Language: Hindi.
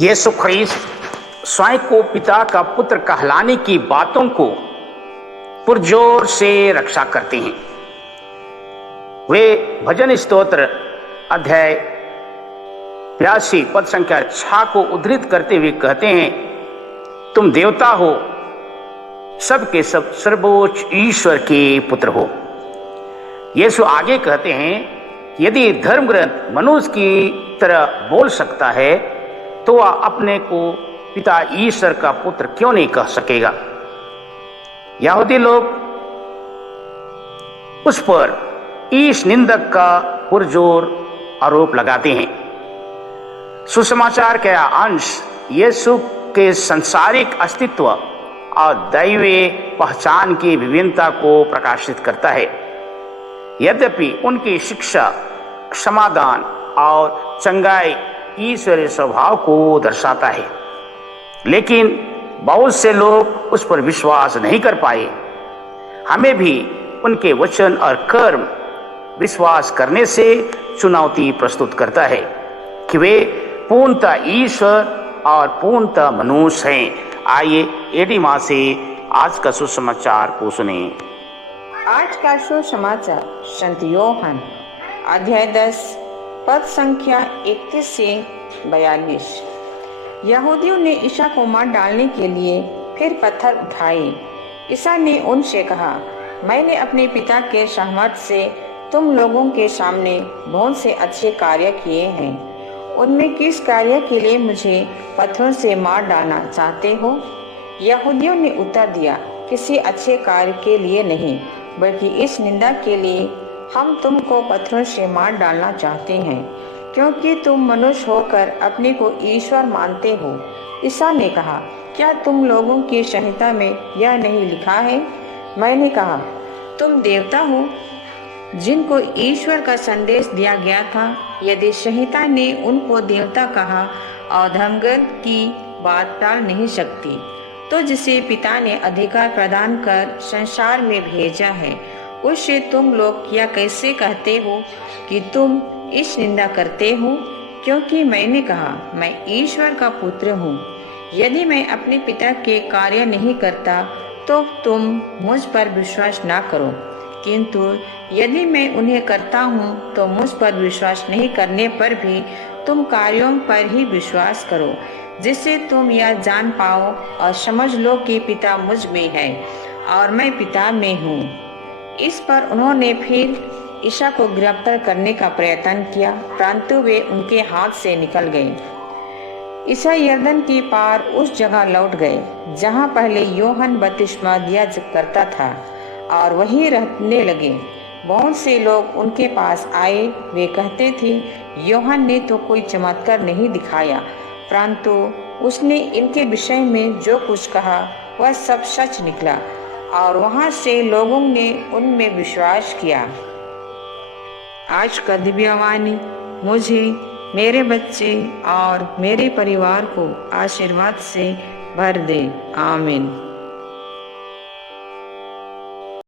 यीशु ख्रीस्त स्वयं को पिता का पुत्र कहलाने की बातों को पुरजोर से रक्षा करते हैं। वे भजन स्तोत्र अध्याय 82 पद संख्या 6 को उद्धृत करते हुए कहते हैं, तुम देवता हो, सब के सब सर्वोच्च ईश्वर के पुत्र हो। यीशु आगे कहते हैं, यदि धर्म ग्रंथ मनुष्य की तरह बोल सकता है तो वह अपने को पिता ईश्वर का पुत्र क्यों नहीं कह सकेगा। यहूदी लोग उस पर ईश निंदक का पुरजोर आरोप लगाते हैं। सुसमाचार का अंश यीशु के सांसारिक अस्तित्व और दैवीय पहचान की विभिन्नता को प्रकाशित करता है। यद्यपि उनकी शिक्षा, समाधान और चंगाई ईश्वरीय स्वभाव को दर्शाता है, लेकिन बहुत से लोग उस पर विश्वास नहीं कर पाए। हमें भी उनके वचन और कर्म विश्वास करने से चुनौती प्रस्तुत करता है कि वे पूर्णतः ईश्वर और पूर्णतः मनुष्य हैं। आइए एडिमा से आज का सुसमाचार को सुने। आज का सुसमाचार संत योहन अध्याय 10 पद संख्या 31 से 42। यहूदियों ने ईसा को मार डालने के लिए फिर पत्थर उठाए। ईसा ने उनसे कहा, मैंने अपने पिता के सहमत से तुम लोगों के सामने बहुत से अच्छे कार्य किए हैं। उनमें किस कार्य के लिए मुझे पत्थरों से मार डालना चाहते हो? यहूदियों ने उत्तर दिया, किसी अच्छे कार्य के लिए नहीं, बल्कि इस निंदा के लिए हम तुमको पत्थरों से मार डालना चाहते हैं, क्योंकि तुम मनुष्य होकर अपने को ईश्वर मानते हो। ईसा ने कहा, क्या तुम लोगों की संहिता में यह नहीं लिखा है? मैंने कहा, तुम देवता हो जिनको ईश्वर का संदेश दिया गया था। यदि संहिता ने उनको देवता कहा और धर्मग्रंथ की बात टाल नहीं सकती, तो जिसे पिता ने अधिकार प्रदान कर संसार में भेजा है, उससे तुम लोग यह कैसे कहते हो कि तुम इस निंदा करते हो? क्योंकि मैंने कहा, मैं ईश्वर का पुत्र हूँ। यदि मैं अपने पिता के कार्य नहीं करता तो तुम मुझ पर विश्वास ना करो, किंतु यदि मैं उन्हें करता हूँ तो मुझ पर विश्वास नहीं करने पर भी तुम कार्यों पर ही विश्वास करो, जिससे तुम यह जान पाओ और समझ लो कि पिता मुझ में है और मैं पिता में हूँ। इस पर उन्होंने फिर ईसा को गिरफ्तार करने का प्रयत्न किया, परंतु वे उनके हाथ से निकल गए। ईसा यरदन के पार उस जगह लौट गए जहाँ पहले योहन बपतिस्मा दिया करता था और वहीं रहने लगे। बहुत से लोग उनके पास आए। वे कहते थे, योहन ने तो कोई चमत्कार नहीं दिखाया, परंतु उसने इनके विषय में जो कुछ कहा वह सब सच निकला, और वहां से लोगों ने उनमें विश्वास किया। आज का दिव्यवाणी मुझे, मेरे बच्चे और मेरे परिवार को आशीर्वाद से भर दे। आमीन।